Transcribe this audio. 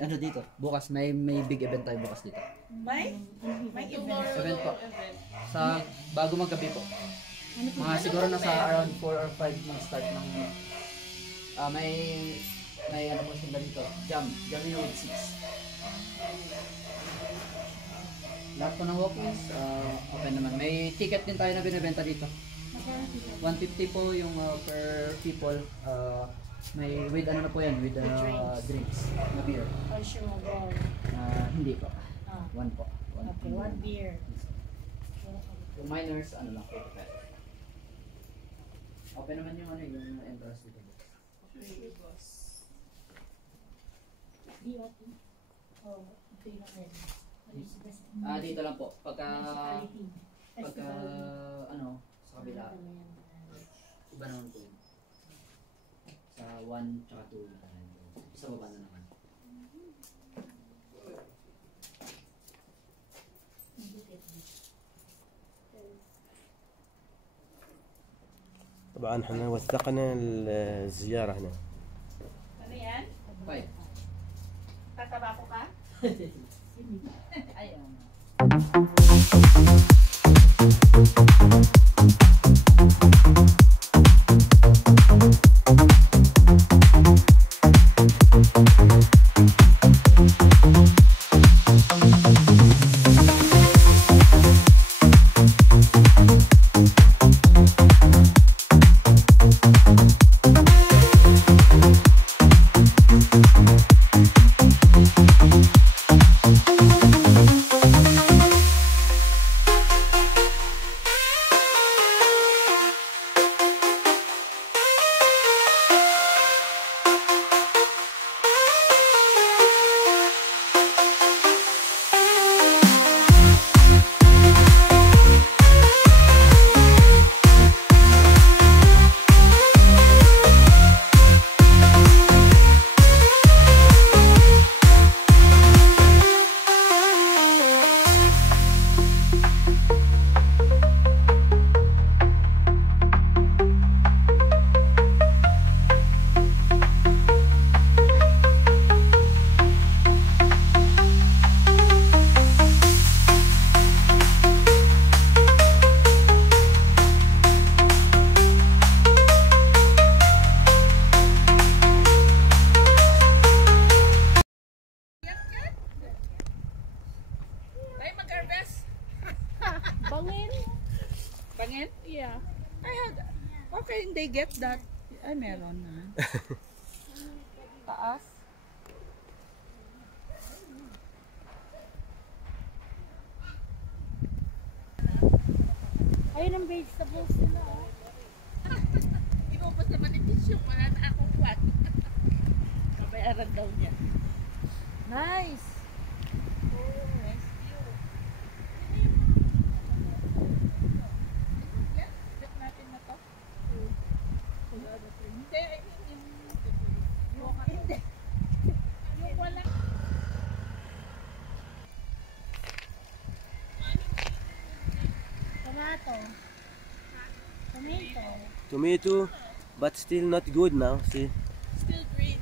ano dito. Bukas may big event tayo bukas dito. May event. Event po. Sa bago maggabi po. Mga siguro na sa around 4 or 5 mag-start ng may ano po sila dito. Jamming with 6. Lahat po ng walk-ins, open naman. May ticket din tayo na binibenta dito. 150 po yung per people. May with ano na po yan, with drinks na beer. Consumable. Hindi po. 1 po. Okay, 1 beer. Yung minors, ano lang po. Open naman yung ano yung entrance dito. Okay, boss. DOT. Oh, ito yung dito lang po. Pagka ano, sa kabila. Iba naman po yun. Sa 1 tsaka 2. Sa baba na naman. طبعا احنا وثقنا الزيارة هنا. Ano yan? 5. Tatabako ka? Ayun. Bangin? Yeah. Okay, they get that. Ay, meron na. Taas. Ayun ang vegetables nila. Inubos naman yung tissue. Wala na akong kwan. Kabayaran daw niya. Nice! Tomato, but still not good now. See, Still green.